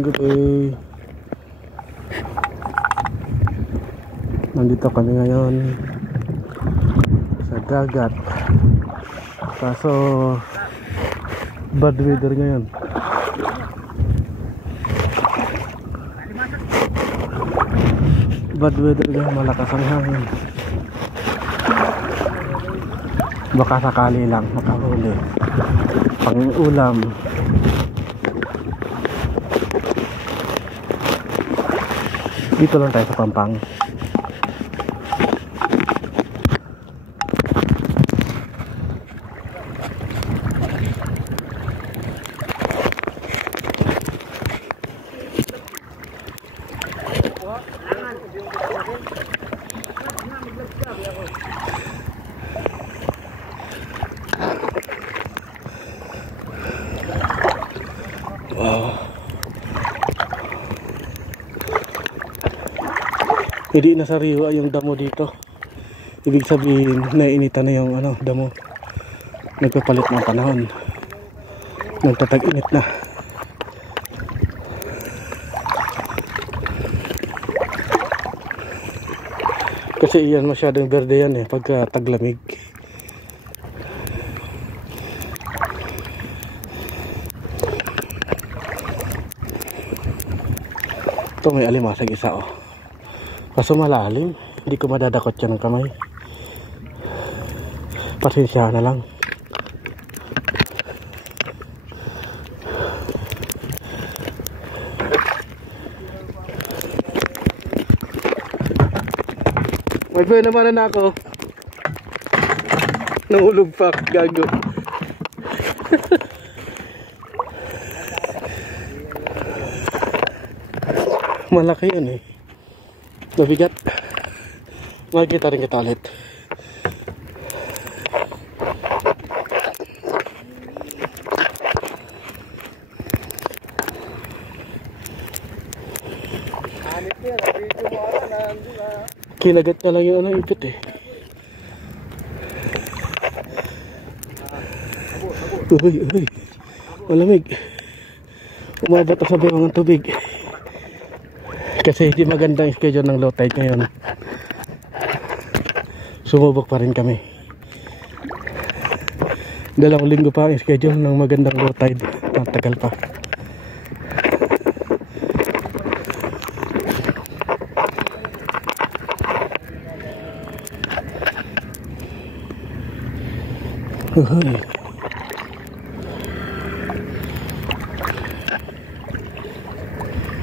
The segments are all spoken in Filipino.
Magandang gabi. Nandito kami ngayon sa dagat. Kaso bad weather ngayon. Bad weather ngayon, malakas ang hangin. Baka sakali lang makahuli pang ulam. Dito lang tayo sa Pampang. Wow. Hindi na sariwa yung damo dito. Ibig sabihin, naiinitan na yung damo. Nagpapalit ng panahon. Nagtatag-init na. Kasi iyan masyadong berde yan pagka taglamig. Ito may alimasag isa Kaso malalim, hindi ko madadakot yan ng kamay. Pasensya na lang. May buhay naman na ako. Nahulog pa, gago. Malaki yun mabigat. Makikita rin kita ulit. Kinagat na lang yung ipit Uy, malamig. Umabot sa bawang ng tubig. Kasi hindi maganda yung schedule ng low tide ngayon. Sumubok pa rin kami. 2 linggo pa ang schedule ng magandang low tide. Tagal pa.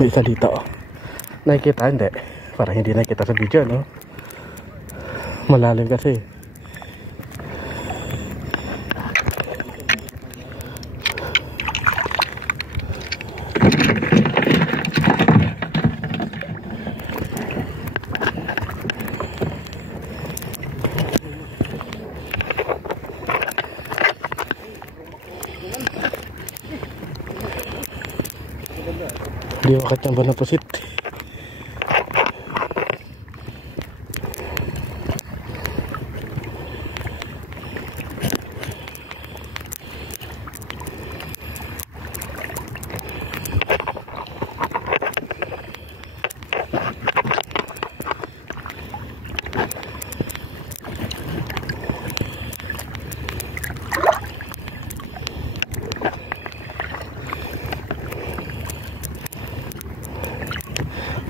May isa dito nakikita hindi? Parang hindi nakikita sa video malalim kasi. Hindi wakat yung banapusit.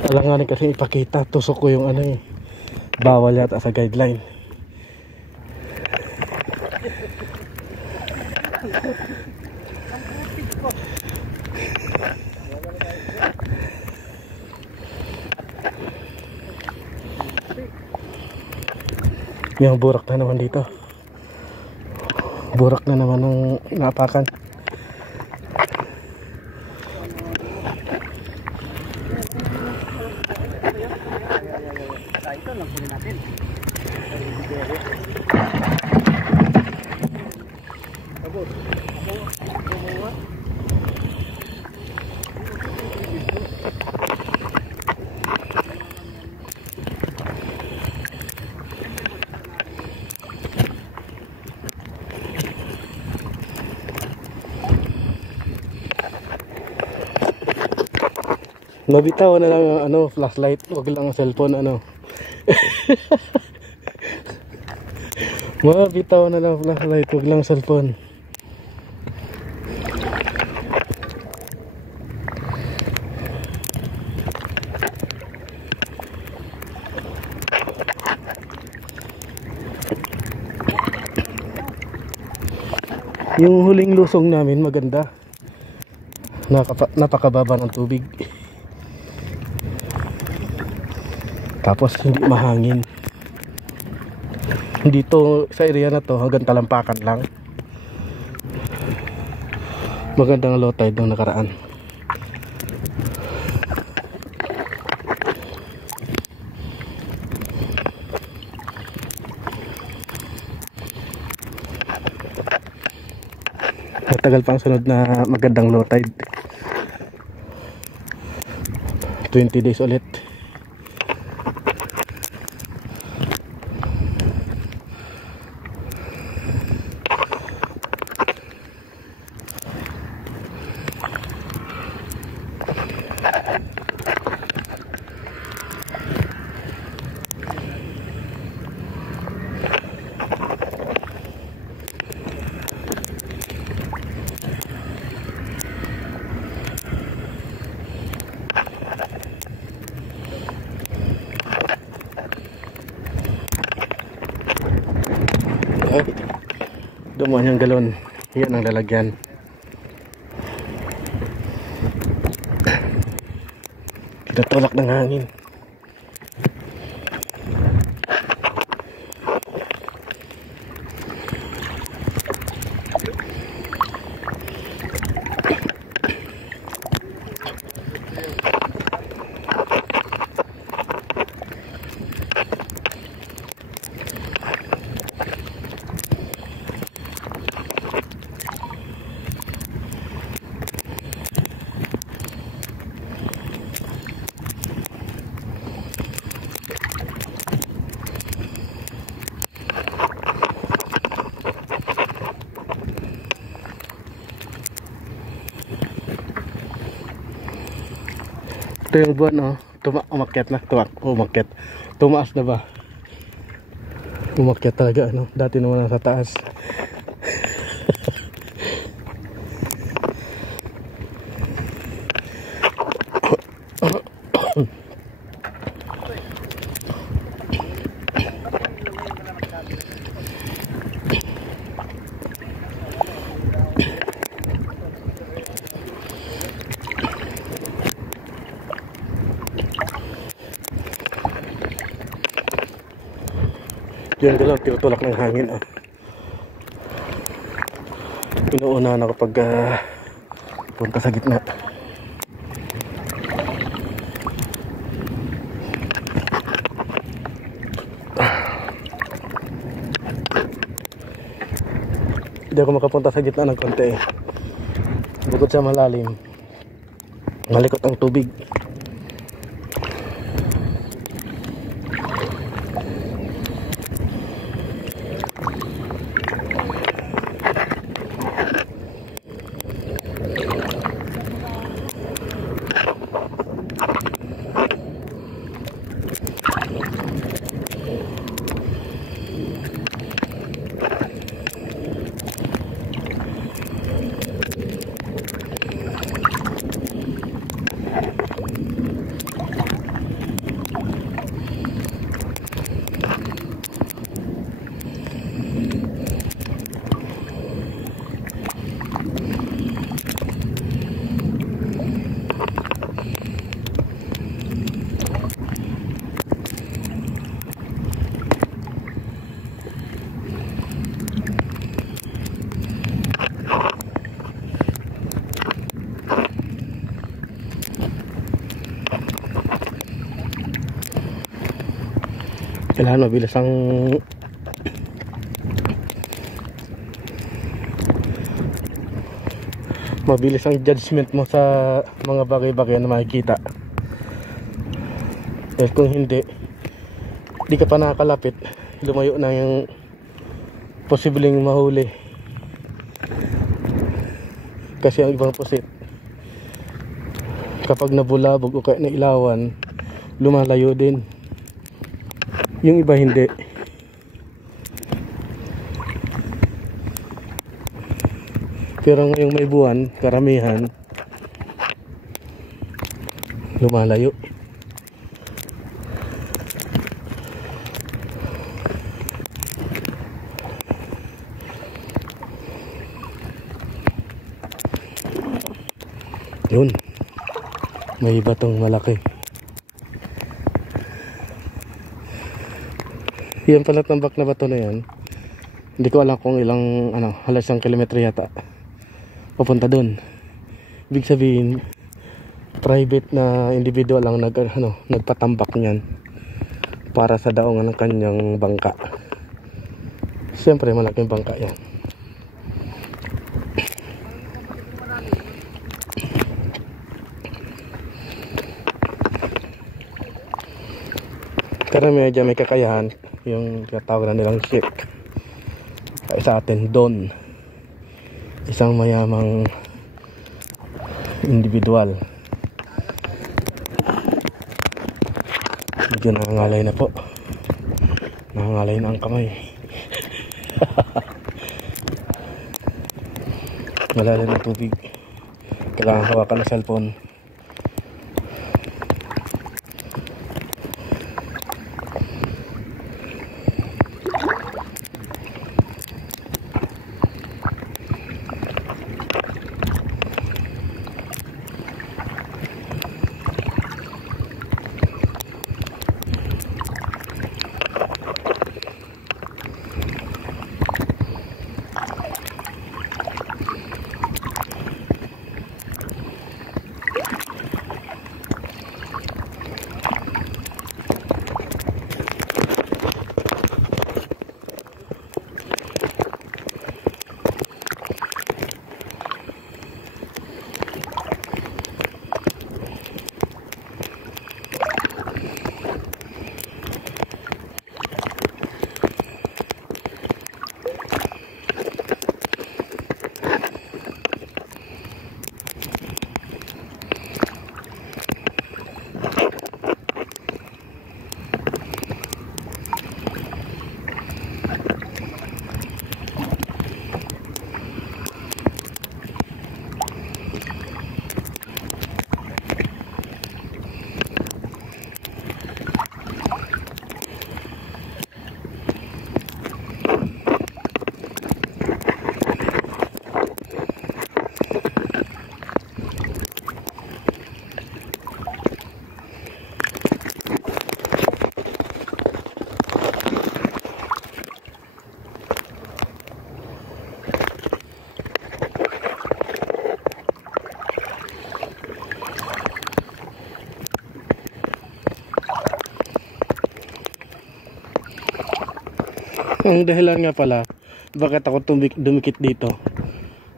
Alangan kasi ipakita, tusok ko yung bawal yata sa guideline. Yung burak na naman dito. Burak na naman ng napakan. Mabitaw na lang ang ano, flashlight, wag lang ang cellphone ano. Mabitaw na lang flashlight, wag lang cellphone. Yung huling lusong namin maganda. Napakababa ng tubig. Tapos hindi mahangin. Dito sa area na to hanggang talampakan lang. Magandang low tide ng nakaraan. Matagal pang sunod na magandang low tide. 20 days ulit. Dumuan yung galon. Yan ang lalagyan. Tinutulak ng hangin. Ito yung buwan, oh. Umakyat na. Umakyat. Tumaas na ba? Umakyat talaga, ano. Dati naman nasa taas. Diyan ko lang tinutulak ng hangin, oh. Inuunahan ako pag punta sa gitna. Hindi ako makapunta sa gitna ng konti, eh. Bukod sa malalim, malikot ang tubig. Kailangan mabilis ang judgment mo sa mga bagay-bagay na makikita. Dahil kung hindi ka pa nakakalapit, lumayo na yung posibleng mahuli. Kasi ang ibang pusit Kapag nabulabog o kaya nailawan, lumalayo din. Yung iba hindi. Pero ngayong may buwan, karamihan lumalayo. Yun, may batong malaki. Yan pala tambak na bato na yan. Hindi ko alam kung ilang halos 1 kilometro yata papunta doon. Ibig sabihin private na individual lang nagpatambak niyan para sa daongan ng kanyang bangka. Siyempre malaking bangka yan. Karamihan dyan may kakayahan, yung tinatawag na nilang ship. Ay sa atin Don, isang mayamang individual. Medyo nangangalay na po, nangangalay na ang kamay. Malalim ng tubig, kailangan hawakan ng cellphone. Ang dahilan nga pala bakit ako dumikit dito,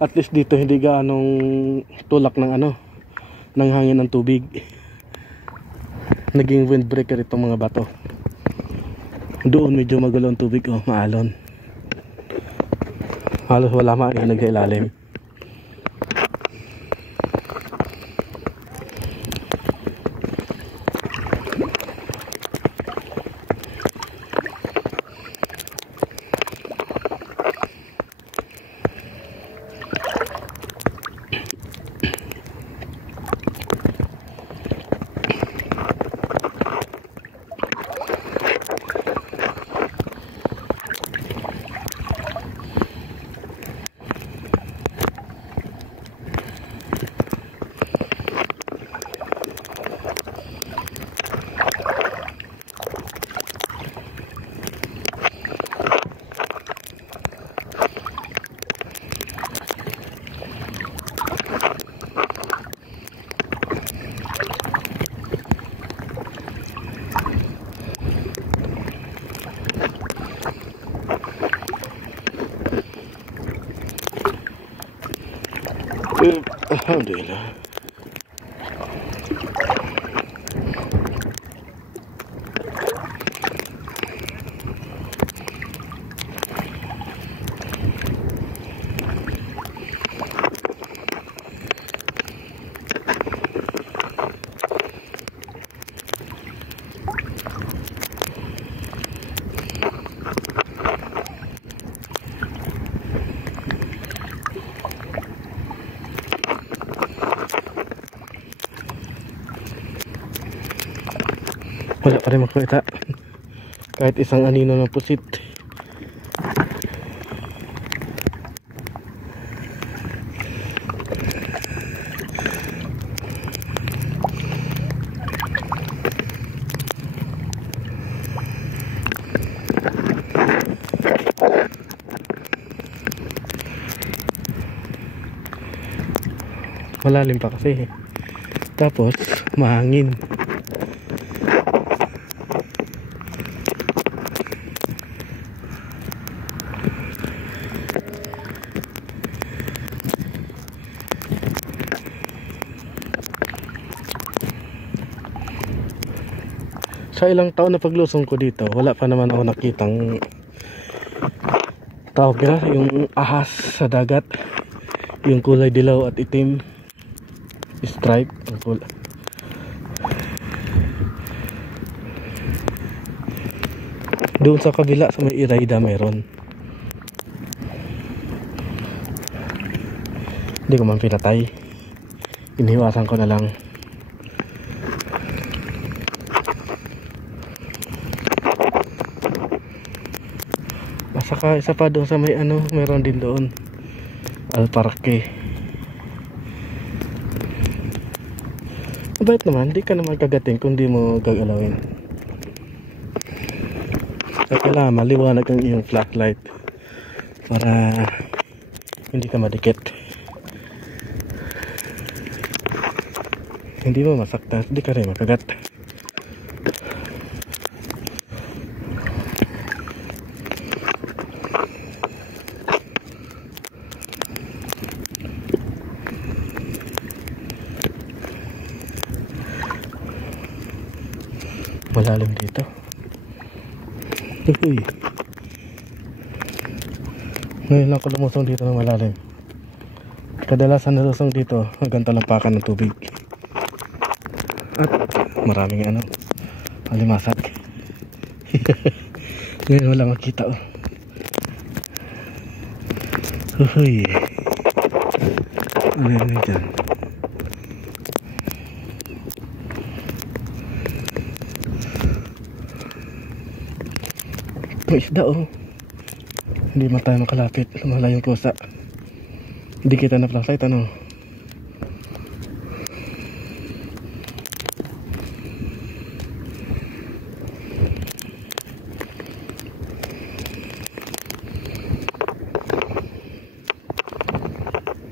at least dito hindi gaanong tulak ng ng hangin ng tubig. Naging windbreaker itong mga bato. Doon medyo magulo ang tubig, maalon. Halos wala mainag sa ilalim. Alhamdulillah. Wala pa rin makita kahit isang anino ng pusit. Malalim pa kasi, tapos mahangin. Sa ilang taon na paglusong ko dito, wala pa naman ako nakitang tawag na yung ahas sa dagat, yung kulay dilaw at itim, stripe ang kulay. Doon sa kabila sa may Iraida mayroon. Hindi ko man pinatay, iniwasan ko na lang. Saka isa pa doon sa may ano, meron din doon Alparque. Mabait naman, di ka naman kagating kung di mo gagalawin. So kailangan maliwanag ang iyong flashlight para hindi ka madikit, hindi mo masaktan, di ka rin makagat. Malalim dito. Uy. Ngayon lang ko lumusong dito ng malalim. Kadalasan nalusong dito hanggang talampakan ng tubig. At maraming ano, alimasag. Ngayon wala makita oh. Uy. Ano yan dyan? May isda oh. Hindi man tayo makalapit, lumala yung pusa. Hindi kita na flashlight ano.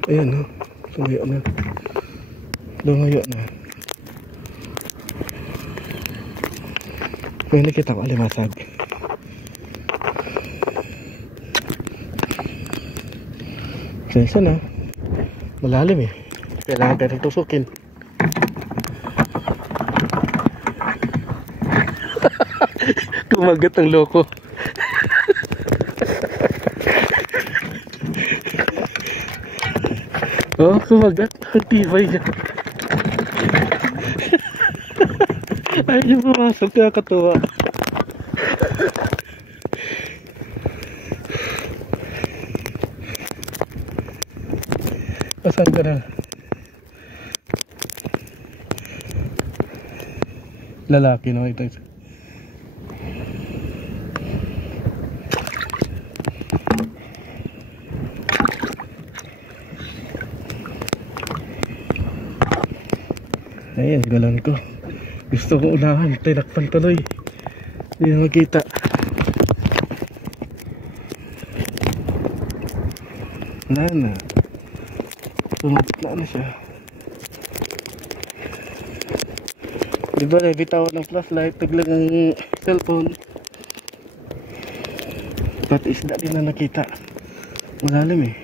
Ayan oh, lumayo na. Lumayo na. May nakita ko alimasag. Sensa na, malalim eh, kailangan ka rin tusukin. Kumagat ang loko. Oh, kumagat, ang tibay niya. Ayaw niya pumasok, nakakatuwa. Saan ka na? Lalaki no ito. Ayan, galan ko. Gusto ko unahan, tinakpan tuloy. Hindi na makita. Wala na. Tumagit na siya. Diba bitawan ng flashlight, taglang ang cellphone. Pati isda din na nakita. Malalim eh.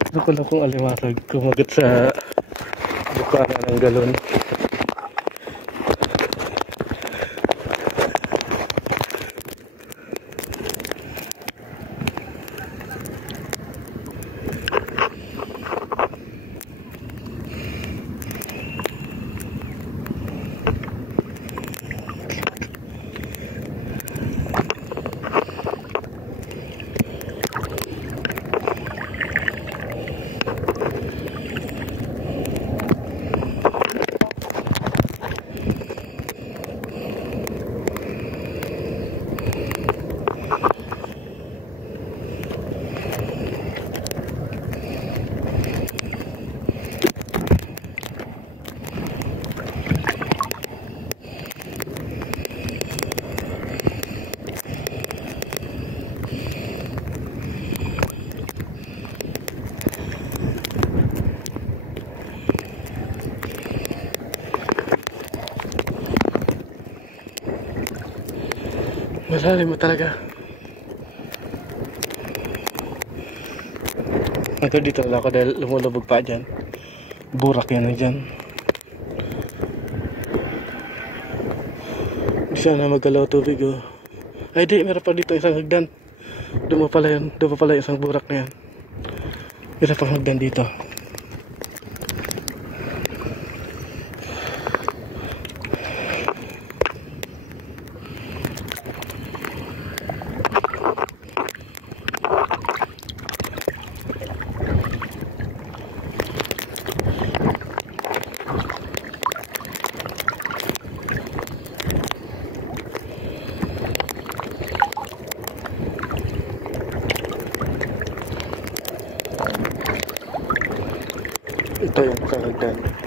Gusto ko lang kung alimasag kumagat sa bukana ng galon. Malalim mo talaga. Ito dito na ako dahil lumulubog pa dyan. Burak yan na dyan. Hindi siya na magalaw tubig oh. Ay di, meron pa dito isang hagdan. Doon pa pala isang burak na yan. Meron pang hagdan dito. Ito yung karagdan.